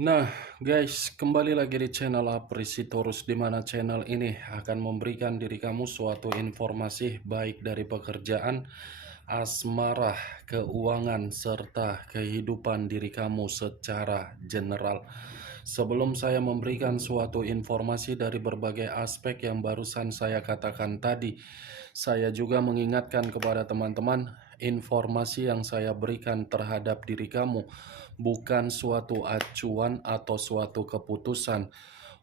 Nah, guys, kembali lagi di channel Aprisitorus, di mana channel ini akan memberikan diri kamu suatu informasi baik dari pekerjaan, asmara, keuangan, serta kehidupan diri kamu secara general. Sebelum saya memberikan suatu informasi dari berbagai aspek yang barusan saya katakan tadi, saya juga mengingatkan kepada teman-teman, informasi yang saya berikan terhadap diri kamu bukan suatu acuan atau suatu keputusan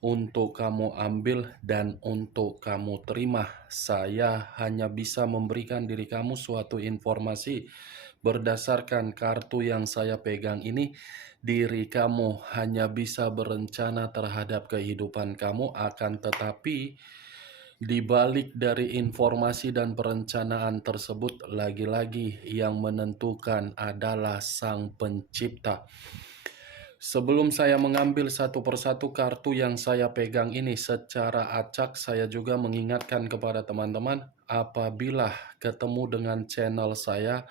untuk kamu ambil dan untuk kamu terima. Saya hanya bisa memberikan diri kamu suatu informasi berdasarkan kartu yang saya pegang ini. Diri kamu hanya bisa berencana terhadap kehidupan kamu, akan tetapi di balik dari informasi dan perencanaan tersebut, lagi-lagi yang menentukan adalah Sang Pencipta. Sebelum saya mengambil satu persatu kartu yang saya pegang ini secara acak, saya juga mengingatkan kepada teman-teman, apabila ketemu dengan channel saya,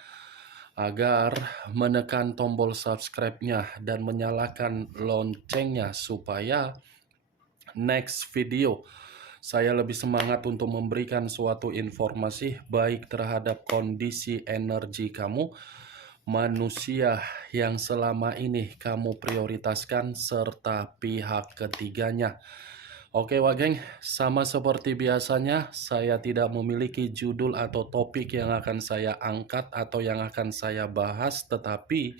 agar menekan tombol subscribe-nya dan menyalakan loncengnya supaya next video saya lebih semangat untuk memberikan suatu informasi baik terhadap kondisi energi kamu, manusia yang selama ini kamu prioritaskan, serta pihak ketiganya. Oke Wageng, sama seperti biasanya, saya tidak memiliki judul atau topik yang akan saya angkat atau yang akan saya bahas, tetapi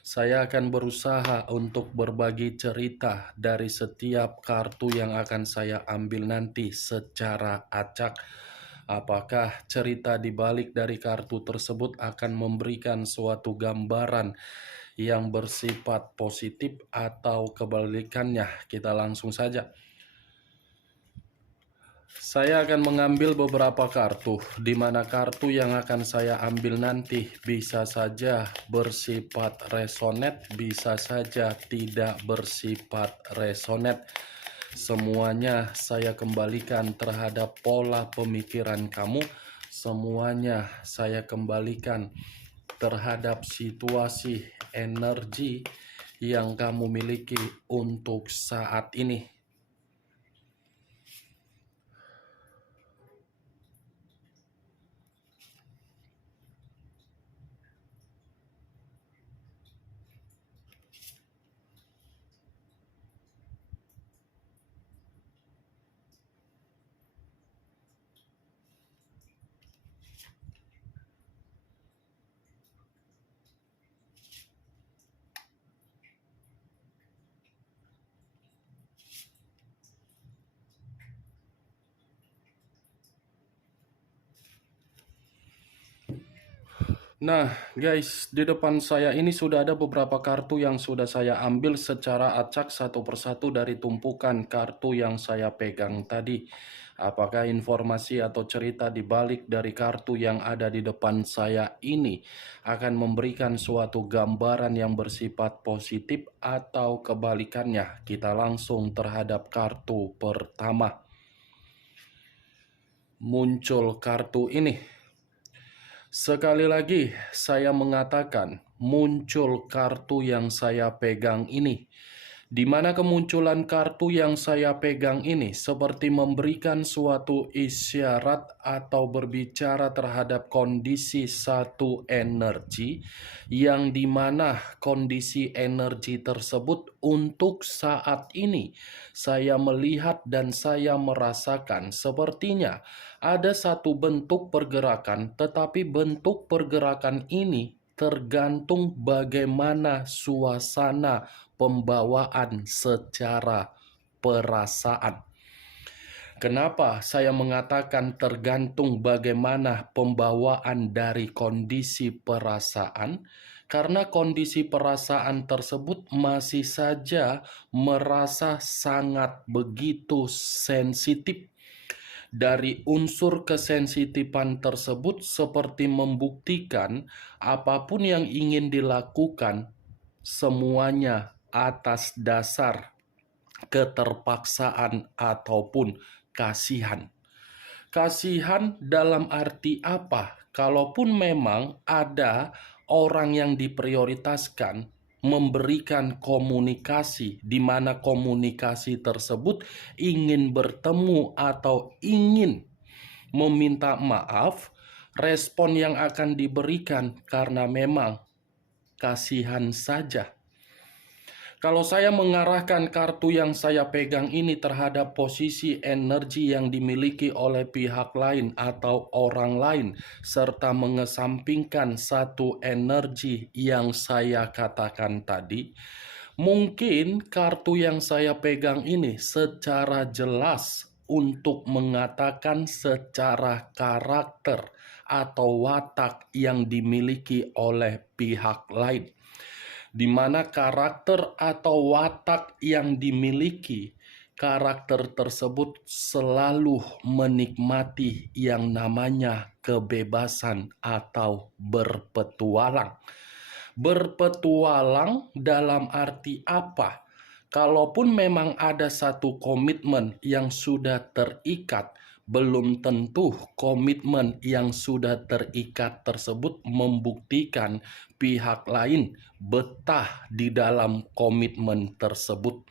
saya akan berusaha untuk berbagi cerita dari setiap kartu yang akan saya ambil nanti secara acak. Apakah cerita di balik dari kartu tersebut akan memberikan suatu gambaran yang bersifat positif atau kebalikannya? Kita langsung saja. Saya akan mengambil beberapa kartu, di mana kartu yang akan saya ambil nanti bisa saja bersifat resonet, bisa saja tidak bersifat resonet. Semuanya saya kembalikan terhadap pola pemikiran kamu, semuanya saya kembalikan terhadap situasi energi yang kamu miliki untuk saat ini. Nah guys, di depan saya ini sudah ada beberapa kartu yang sudah saya ambil secara acak satu persatu dari tumpukan kartu yang saya pegang tadi. Apakah informasi atau cerita di balik dari kartu yang ada di depan saya ini akan memberikan suatu gambaran yang bersifat positif atau kebalikannya? Kita langsung terhadap kartu pertama. Muncul kartu ini. Sekali lagi saya mengatakan, muncul kartu yang saya pegang ini. Di mana kemunculan kartu yang saya pegang ini seperti memberikan suatu isyarat atau berbicara terhadap kondisi satu energi, yang dimana kondisi energi tersebut untuk saat ini saya melihat dan saya merasakan sepertinya ada satu bentuk pergerakan, tetapi bentuk pergerakan ini tergantung bagaimana suasana pembawaan secara perasaan. Kenapa saya mengatakan tergantung bagaimana pembawaan dari kondisi perasaan? Karena kondisi perasaan tersebut masih saja merasa sangat begitu sensitif. Dari unsur kesensitifan tersebut seperti membuktikan apapun yang ingin dilakukan semuanya atas dasar keterpaksaan ataupun kasihan. Kasihan dalam arti apa? Kalaupun memang ada orang yang diprioritaskan, memberikan komunikasi, di mana komunikasi tersebut ingin bertemu atau ingin meminta maaf, respon yang akan diberikan karena memang kasihan saja. Kalau saya mengarahkan kartu yang saya pegang ini terhadap posisi energi yang dimiliki oleh pihak lain atau orang lain, serta mengesampingkan satu energi yang saya katakan tadi, mungkin kartu yang saya pegang ini secara jelas untuk mengatakan secara karakter atau watak yang dimiliki oleh pihak lain, di mana karakter atau watak yang dimiliki, karakter tersebut selalu menikmati yang namanya kebebasan atau berpetualang. Berpetualang dalam arti apa? Kalaupun memang ada satu komitmen yang sudah terikat, belum tentu komitmen yang sudah terikat tersebut membuktikan pihak lain betah di dalam komitmen tersebut.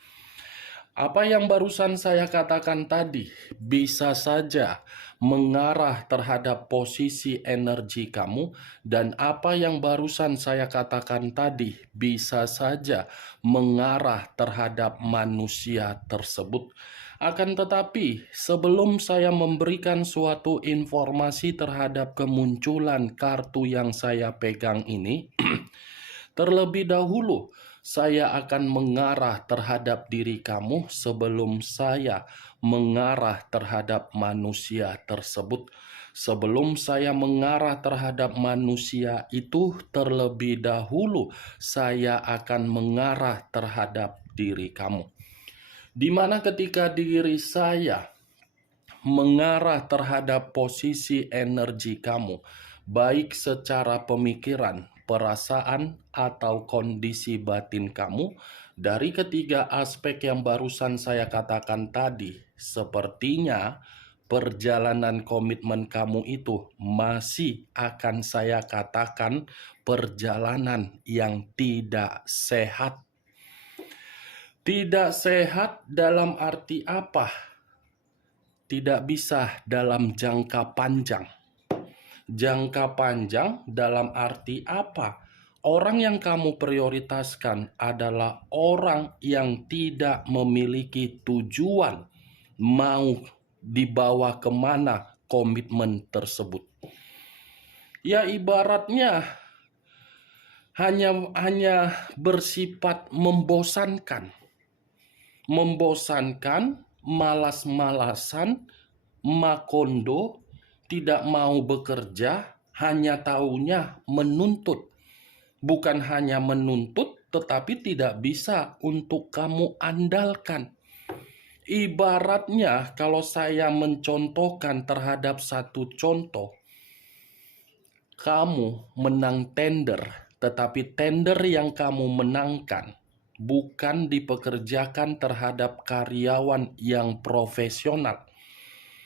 Apa yang barusan saya katakan tadi bisa saja mengarah terhadap posisi energi kamu, dan apa yang barusan saya katakan tadi bisa saja mengarah terhadap manusia tersebut. Akan tetapi, sebelum saya memberikan suatu informasi terhadap kemunculan kartu yang saya pegang ini, terlebih dahulu saya akan mengarah terhadap diri kamu sebelum saya mengarah terhadap manusia tersebut. Sebelum saya mengarah terhadap manusia itu, terlebih dahulu saya akan mengarah terhadap diri kamu. Di mana ketika diri saya mengarah terhadap posisi energi kamu, baik secara pemikiran, perasaan, atau kondisi batin kamu, dari ketiga aspek yang barusan saya katakan tadi, sepertinya perjalanan komitmen kamu itu masih akan saya katakan perjalanan yang tidak sehat. Tidak sehat dalam arti apa? Tidak bisa dalam jangka panjang. Jangka panjang dalam arti apa? Orang yang kamu prioritaskan adalah orang yang tidak memiliki tujuan mau dibawa kemana komitmen tersebut. Ya ibaratnya hanya bersifat membosankan. Membosankan, malas-malasan, makondo, tidak mau bekerja, hanya taunya menuntut. Bukan hanya menuntut, tetapi tidak bisa untuk kamu andalkan. Ibaratnya kalau saya mencontohkan terhadap satu contoh, kamu menang tender, tetapi tender yang kamu menangkan bukan dipekerjakan terhadap karyawan yang profesional.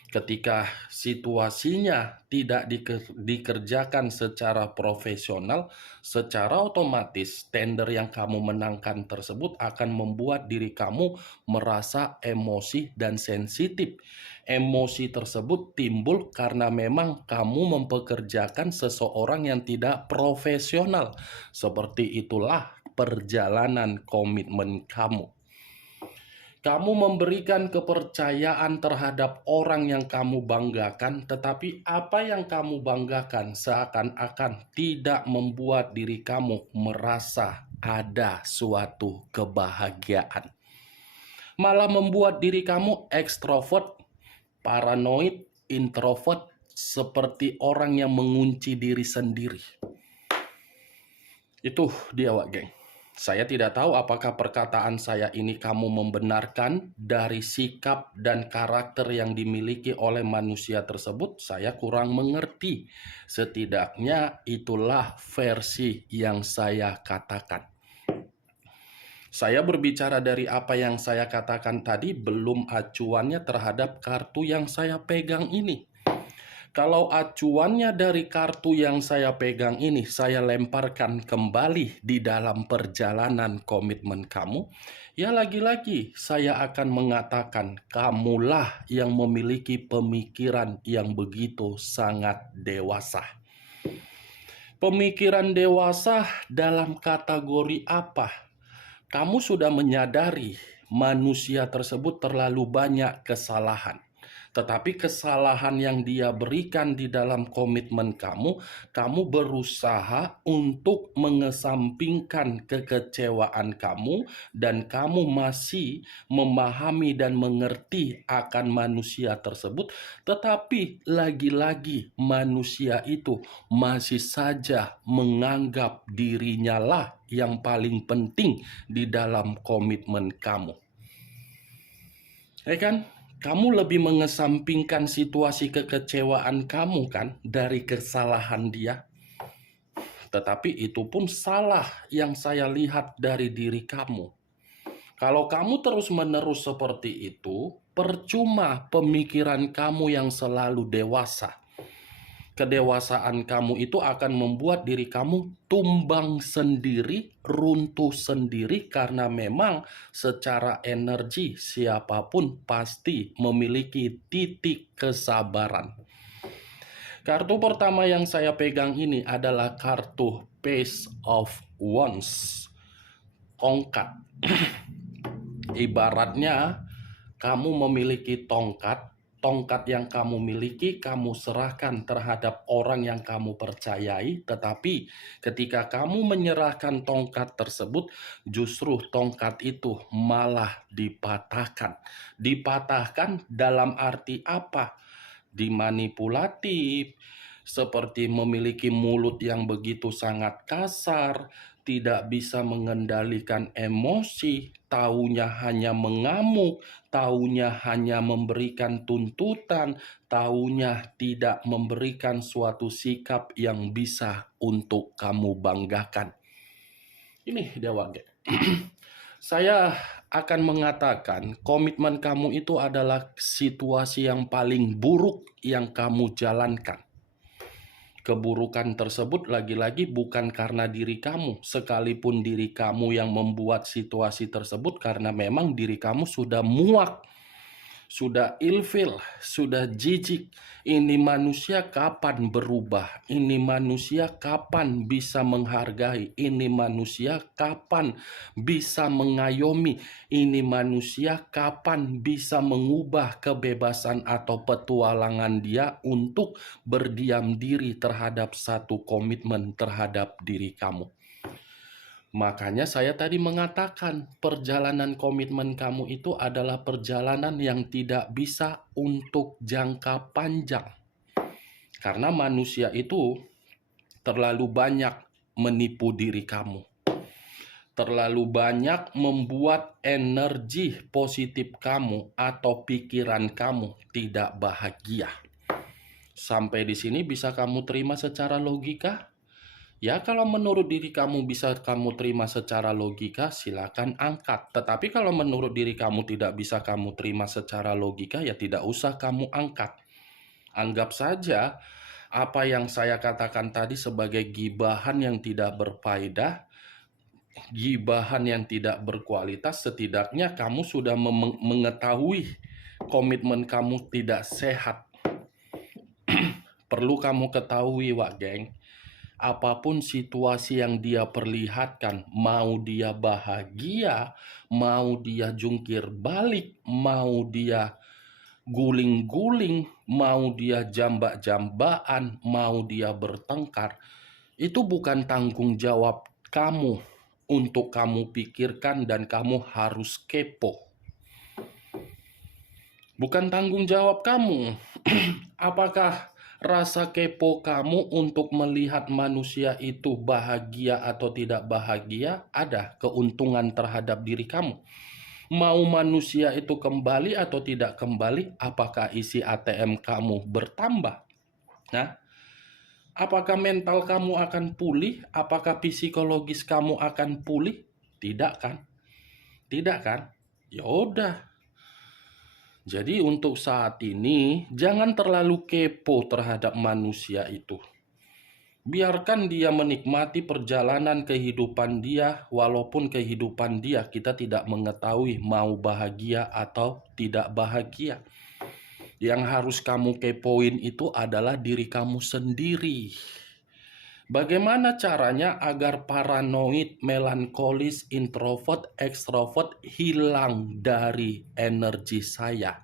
Ketika situasinya tidak dikerjakan secara profesional, secara otomatis tender yang kamu menangkan tersebut akan membuat diri kamu merasa emosi dan sensitif. Emosi tersebut timbul karena memang kamu mempekerjakan seseorang yang tidak profesional. Seperti itulah perjalanan komitmen kamu. Kamu memberikan kepercayaan terhadap orang yang kamu banggakan, tetapi apa yang kamu banggakan seakan-akan tidak membuat diri kamu merasa ada suatu kebahagiaan. Malah membuat diri kamu ekstrovert, paranoid, introvert, seperti orang yang mengunci diri sendiri. Itu dia, Wak Geng. Saya tidak tahu apakah perkataan saya ini kamu membenarkan dari sikap dan karakter yang dimiliki oleh manusia tersebut. Saya kurang mengerti. Setidaknya itulah versi yang saya katakan. Saya berbicara dari apa yang saya katakan tadi, belum acuannya terhadap kartu yang saya pegang ini. Kalau acuannya dari kartu yang saya pegang ini, saya lemparkan kembali di dalam perjalanan komitmen kamu, ya lagi-lagi saya akan mengatakan, kamulah yang memiliki pemikiran yang begitu sangat dewasa. Pemikiran dewasa dalam kategori apa? Kamu sudah menyadari manusia tersebut terlalu banyak kesalahan. Tetapi kesalahan yang dia berikan di dalam komitmen kamu, kamu berusaha untuk mengesampingkan kekecewaan kamu, dan kamu masih memahami dan mengerti akan manusia tersebut, tetapi lagi-lagi manusia itu masih saja menganggap dirinya lah yang paling penting di dalam komitmen kamu. Ya kan? Kamu lebih mengesampingkan situasi kekecewaan kamu kan dari kesalahan dia. Tetapi itu pun salah yang saya lihat dari diri kamu. Kalau kamu terus-menerus seperti itu, percuma pemikiran kamu yang selalu dewasa. Kedewasaan kamu itu akan membuat diri kamu tumbang sendiri, runtuh sendiri, karena memang secara energi siapapun pasti memiliki titik kesabaran. Kartu pertama yang saya pegang ini adalah kartu Page of Wands, tongkat. Ibaratnya kamu memiliki tongkat yang kamu miliki, kamu serahkan terhadap orang yang kamu percayai, tetapi ketika kamu menyerahkan tongkat tersebut, justru tongkat itu malah dipatahkan. Dipatahkan dalam arti apa? Dimanipulatif, seperti memiliki mulut yang begitu sangat kasar, tidak bisa mengendalikan emosi, taunya hanya mengamuk, taunya hanya memberikan tuntutan, taunya tidak memberikan suatu sikap yang bisa untuk kamu banggakan. Ini Dewa G. Saya akan mengatakan komitmen kamu itu adalah situasi yang paling buruk yang kamu jalankan. Keburukan tersebut lagi-lagi bukan karena diri kamu, sekalipun diri kamu yang membuat situasi tersebut, karena memang diri kamu sudah muak, sudah ilfil, sudah jijik. Ini manusia kapan berubah? Ini manusia kapan bisa menghargai? Ini manusia kapan bisa mengayomi? Ini manusia kapan bisa mengubah kebebasan atau petualangan dia untuk berdiam diri terhadap satu komitmen terhadap diri kamu? Makanya saya tadi mengatakan perjalanan komitmen kamu itu adalah perjalanan yang tidak bisa untuk jangka panjang. Karena manusia itu terlalu banyak menipu diri kamu. Terlalu banyak membuat energi positif kamu atau pikiran kamu tidak bahagia. Sampai di sini bisa kamu terima secara logika? Ya, kalau menurut diri kamu bisa kamu terima secara logika, silakan angkat. Tetapi kalau menurut diri kamu tidak bisa kamu terima secara logika, ya tidak usah kamu angkat. Anggap saja apa yang saya katakan tadi sebagai gibahan yang tidak berfaedah, gibahan yang tidak berkualitas. Setidaknya kamu sudah mengetahui komitmen kamu tidak sehat. Perlu kamu ketahui, Wak Geng. Apapun situasi yang dia perlihatkan, mau dia bahagia, mau dia jungkir balik, mau dia guling-guling, mau dia jambak-jambaan, mau dia bertengkar, itu bukan tanggung jawab kamu untuk kamu pikirkan dan kamu harus kepo. Bukan tanggung jawab kamu. Apakah rasa kepo kamu untuk melihat manusia itu bahagia atau tidak bahagia ada keuntungan terhadap diri kamu? Mau manusia itu kembali atau tidak kembali, apakah isi ATM kamu bertambah? Nah, apakah mental kamu akan pulih? Apakah psikologis kamu akan pulih? Tidak kan? Tidak kan? Ya udah. Jadi untuk saat ini, jangan terlalu kepo terhadap manusia itu. Biarkan dia menikmati perjalanan kehidupan dia, walaupun kehidupan dia kita tidak mengetahui mau bahagia atau tidak bahagia. Yang harus kamu kepoin itu adalah diri kamu sendiri. Bagaimana caranya agar paranoid, melankolis, introvert, ekstrovert hilang dari energi saya?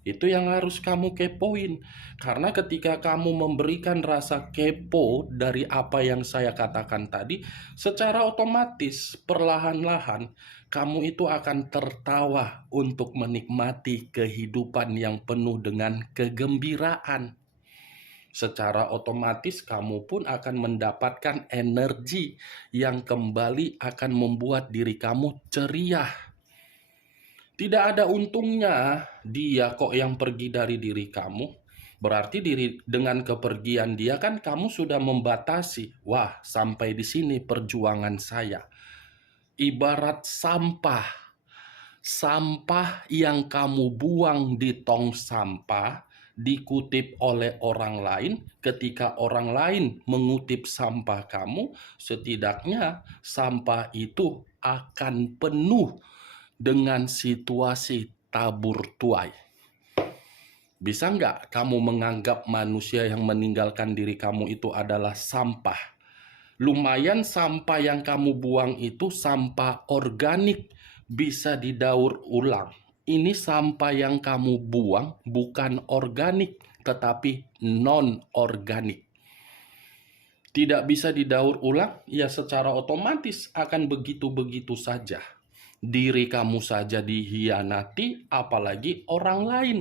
Itu yang harus kamu kepoin. Karena ketika kamu memberikan rasa kepo dari apa yang saya katakan tadi, secara otomatis perlahan-lahan kamu itu akan tertawa untuk menikmati kehidupan yang penuh dengan kegembiraan. Secara otomatis kamu pun akan mendapatkan energi yang kembali akan membuat diri kamu ceria. Tidak ada untungnya dia kok yang pergi dari diri kamu. Berarti dengan kepergian dia kan kamu sudah membatasi. Wah, sampai di sini perjuangan saya. Ibarat sampah. Sampah yang kamu buang di tong sampah dikutip oleh orang lain. Ketika orang lain mengutip sampah kamu, setidaknya sampah itu akan penuh dengan situasi tabur tuai. Bisa nggak kamu menganggap manusia yang meninggalkan diri kamu itu adalah sampah? Lumayan sampah yang kamu buang itu sampah organik, bisa didaur ulang. Ini sampah yang kamu buang bukan organik, tetapi non-organik. Tidak bisa didaur ulang, ya secara otomatis akan begitu-begitu saja. Diri kamu saja dihianati, apalagi orang lain.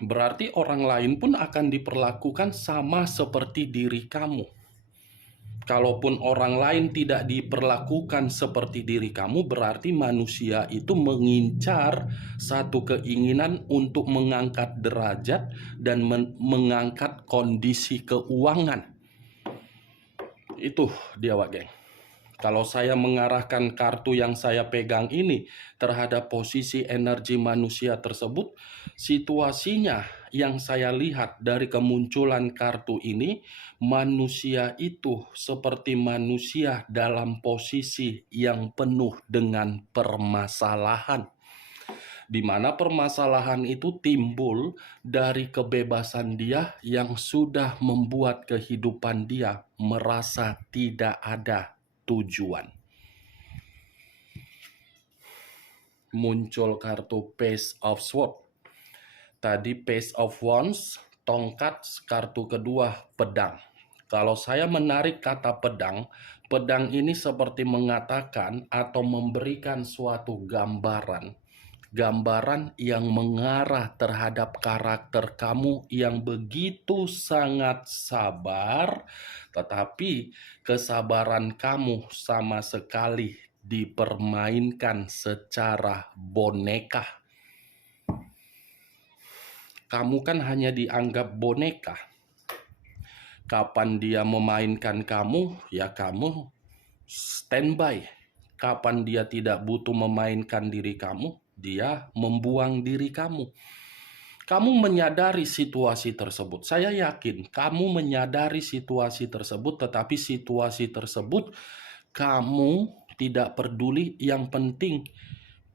Berarti orang lain pun akan diperlakukan sama seperti diri kamu. Kalaupun orang lain tidak diperlakukan seperti diri kamu, berarti manusia itu mengincar satu keinginan untuk mengangkat derajat dan mengangkat kondisi keuangan. Itu dia, Wak Geng. Kalau saya mengarahkan kartu yang saya pegang ini terhadap posisi energi manusia tersebut, situasinya yang saya lihat dari kemunculan kartu ini, manusia itu seperti manusia dalam posisi yang penuh dengan permasalahan. Di mana permasalahan itu timbul dari kebebasan dia yang sudah membuat kehidupan dia merasa tidak ada tujuan. Muncul kartu Page of Swords. Tadi Page of Wands, tongkat, kartu kedua pedang. Kalau saya menarik kata pedang, pedang ini seperti mengatakan atau memberikan suatu gambaran. Gambaran yang mengarah terhadap karakter kamu yang begitu sangat sabar, tetapi kesabaran kamu sama sekali dipermainkan secara boneka. Kamu kan hanya dianggap boneka. Kapan dia memainkan kamu, ya kamu standby. Kapan dia tidak butuh memainkan diri kamu, dia membuang diri kamu. Kamu menyadari situasi tersebut. Saya yakin kamu menyadari situasi tersebut, tetapi situasi tersebut kamu tidak peduli. Yang penting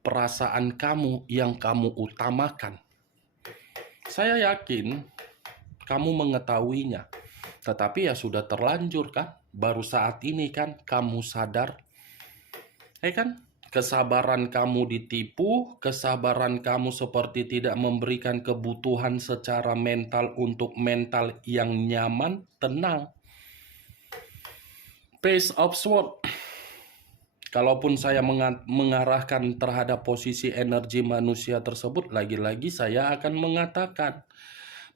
perasaan kamu yang kamu utamakan. Saya yakin kamu mengetahuinya, tetapi ya sudah terlanjur kan? Baru saat ini kan kamu sadar. Kan? Kesabaran kamu ditipu, kesabaran kamu seperti tidak memberikan kebutuhan secara mental untuk mental yang nyaman, tenang. Page of Swords. Kalaupun saya mengarahkan terhadap posisi energi manusia tersebut, lagi-lagi saya akan mengatakan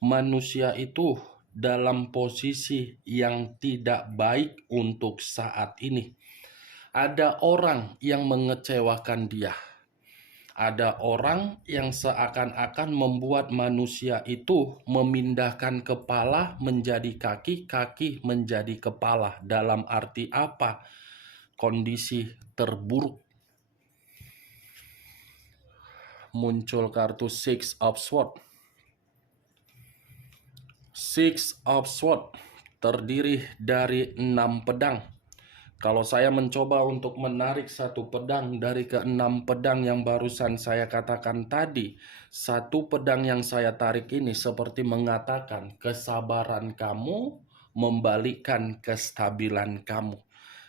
manusia itu dalam posisi yang tidak baik untuk saat ini. Ada orang yang mengecewakan dia. Ada orang yang seakan-akan membuat manusia itu memindahkan kepala menjadi kaki, kaki menjadi kepala. Dalam arti apa? Kondisi terburuk. muncul kartu Six of Swords. Six of Swords terdiri dari 6 pedang. Kalau saya mencoba untuk menarik satu pedang dari ke-6 pedang yang barusan saya katakan tadi, satu pedang yang saya tarik ini seperti mengatakan kesabaran kamu membalikkan kestabilan kamu.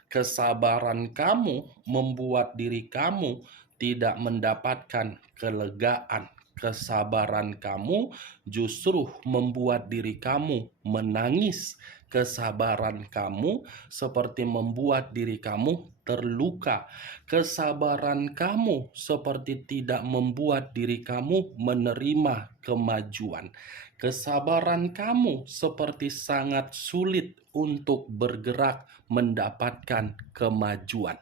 Kesabaran kamu membuat diri kamu tidak mendapatkan kelegaan. Kesabaran kamu justru membuat diri kamu menangis. Kesabaran kamu seperti membuat diri kamu terluka. Kesabaran kamu seperti tidak membuat diri kamu menerima kemajuan. Kesabaran kamu seperti sangat sulit untuk bergerak mendapatkan kemajuan.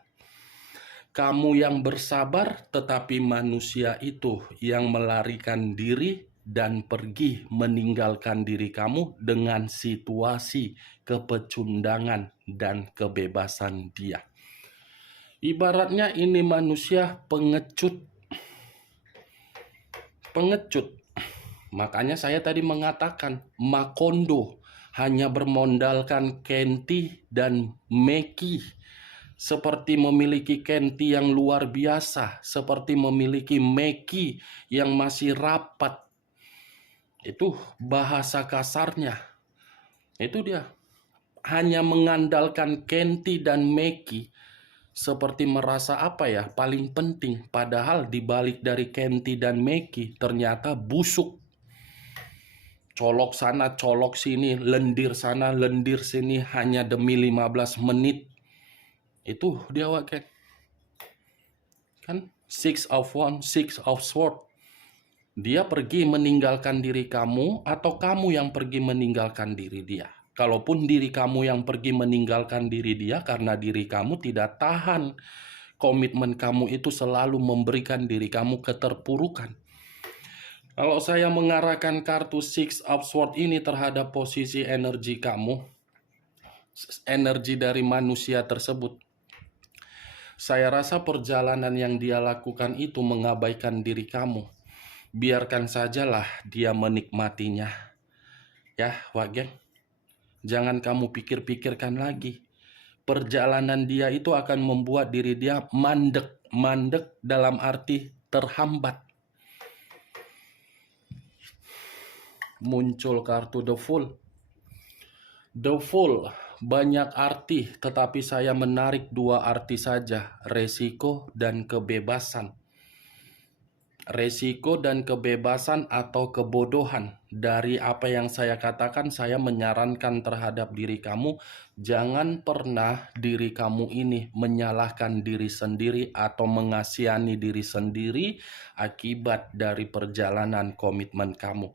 Kamu yang bersabar, tetapi manusia itu yang melarikan diri dan pergi meninggalkan diri kamu dengan situasi kepecundangan dan kebebasan dia. Ibaratnya ini manusia pengecut. Makanya saya tadi mengatakan Macondo hanya bermodalkan Kenti dan Meki. Seperti memiliki Kenti yang luar biasa, seperti memiliki Meki yang masih rapat. Itu bahasa kasarnya. Itu dia. Hanya mengandalkan Kenti dan Meki, seperti merasa paling penting. Padahal dibalik dari Kenti dan Meki ternyata busuk. Colok sana, colok sini, lendir sana, lendir sini hanya demi 15 menit. Itu dia wakil. Kan Six of Wands, Six of Swords. Dia pergi meninggalkan diri kamu atau kamu yang pergi meninggalkan diri dia. Kalaupun diri kamu yang pergi meninggalkan diri dia karena diri kamu tidak tahan. Komitmen kamu itu selalu memberikan diri kamu keterpurukan. Kalau saya mengarahkan kartu Six of Swords ini terhadap posisi energi kamu, energi dari manusia tersebut, saya rasa perjalanan yang dia lakukan itu mengabaikan diri kamu. Biarkan sajalah dia menikmatinya. Ya, Wage. Jangan kamu pikir-pikirkan lagi. Perjalanan dia itu akan membuat diri dia mandek. Mandek dalam arti terhambat. Muncul kartu The Fool. The Fool banyak arti, tetapi saya menarik 2 arti saja, resiko dan kebebasan. Resiko dan kebebasan atau kebodohan. Dari apa yang saya katakan, saya menyarankan terhadap diri kamu, jangan pernah diri kamu ini menyalahkan diri sendiri atau mengasihani diri sendiri akibat dari perjalanan komitmen kamu.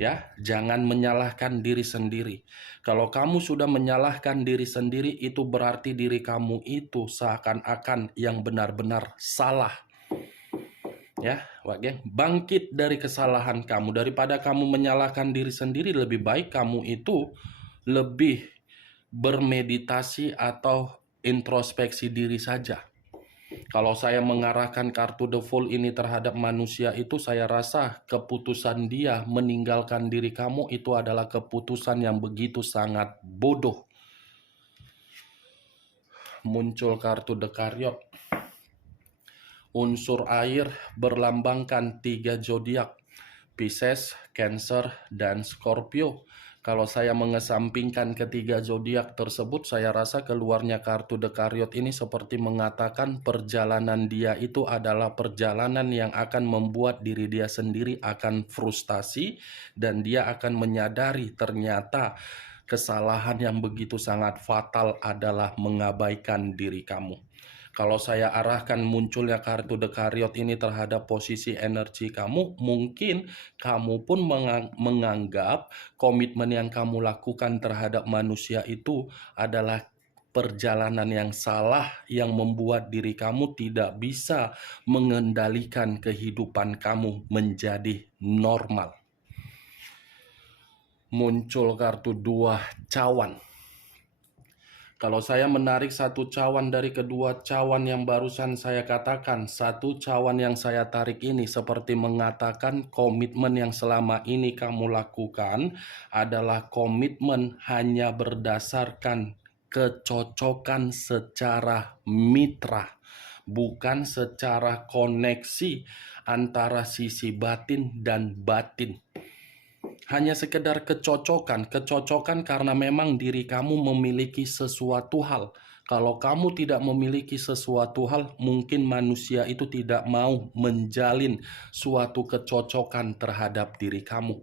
Ya, jangan menyalahkan diri sendiri. Kalau kamu sudah menyalahkan diri sendiri, itu berarti diri kamu itu seakan-akan yang benar-benar salah. Ya, Wage, bangkit dari kesalahan kamu. Daripada kamu menyalahkan diri sendiri, lebih baik kamu itu lebih bermeditasi atau introspeksi diri saja. Kalau saya mengarahkan kartu The Fool ini terhadap manusia itu, saya rasa keputusan dia meninggalkan diri kamu itu adalah keputusan yang begitu sangat bodoh. Muncul kartu The Chariot. Unsur air berlambangkan 3 zodiak, Pisces, Cancer, dan Scorpio. Kalau saya mengesampingkan ketiga zodiak tersebut, saya rasa keluarnya kartu The Chariot ini seperti mengatakan perjalanan dia itu adalah perjalanan yang akan membuat diri dia sendiri akan frustasi, dan dia akan menyadari ternyata kesalahan yang begitu sangat fatal adalah mengabaikan diri kamu. Kalau saya arahkan munculnya kartu The Chariot ini terhadap posisi energi kamu, mungkin kamu pun menganggap komitmen yang kamu lakukan terhadap manusia itu adalah perjalanan yang salah yang membuat diri kamu tidak bisa mengendalikan kehidupan kamu menjadi normal. Muncul kartu 2 cawan. Kalau saya menarik satu cawan dari kedua cawan yang barusan saya katakan, satu cawan yang saya tarik ini seperti mengatakan komitmen yang selama ini kamu lakukan adalah komitmen hanya berdasarkan kecocokan secara mitra, bukan secara koneksi antara sisi batin dan batin. Hanya sekedar kecocokan karena memang diri kamu memiliki sesuatu hal. Kalau kamu tidak memiliki sesuatu hal, mungkin manusia itu tidak mau menjalin suatu kecocokan terhadap diri kamu.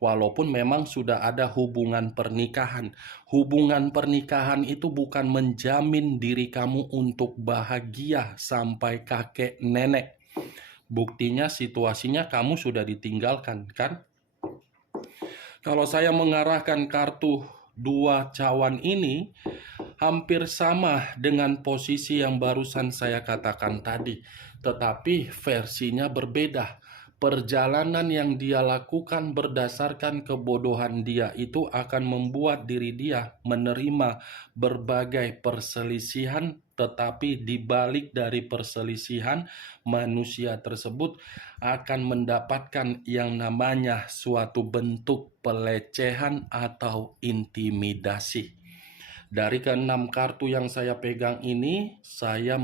Walaupun memang sudah ada hubungan pernikahan. Hubungan pernikahan itu bukan menjamin diri kamu untuk bahagia sampai kakek nenek. Buktinya situasinya kamu sudah ditinggalkan, kan? Kalau saya mengarahkan kartu dua cawan ini, hampir sama dengan posisi yang barusan saya katakan tadi. Tetapi versinya berbeda. Perjalanan yang dia lakukan berdasarkan kebodohan dia itu akan membuat diri dia menerima berbagai perselisihan, tetapi di balik dari perselisihan, manusia tersebut akan mendapatkan yang namanya suatu bentuk pelecehan atau intimidasi. Dari keenam kartu yang saya pegang ini, saya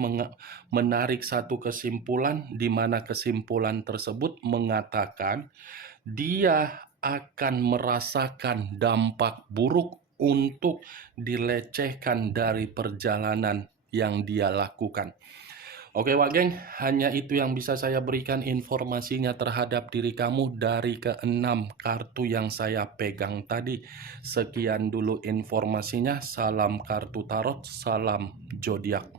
menarik satu kesimpulan, di mana kesimpulan tersebut mengatakan dia akan merasakan dampak buruk untuk dilecehkan dari perjalanan yang dia lakukan. Oke Wak Geng, hanya itu yang bisa saya berikan informasinya terhadap diri kamu dari keenam kartu yang saya pegang tadi. Sekian dulu informasinya, salam kartu tarot, salam zodiak.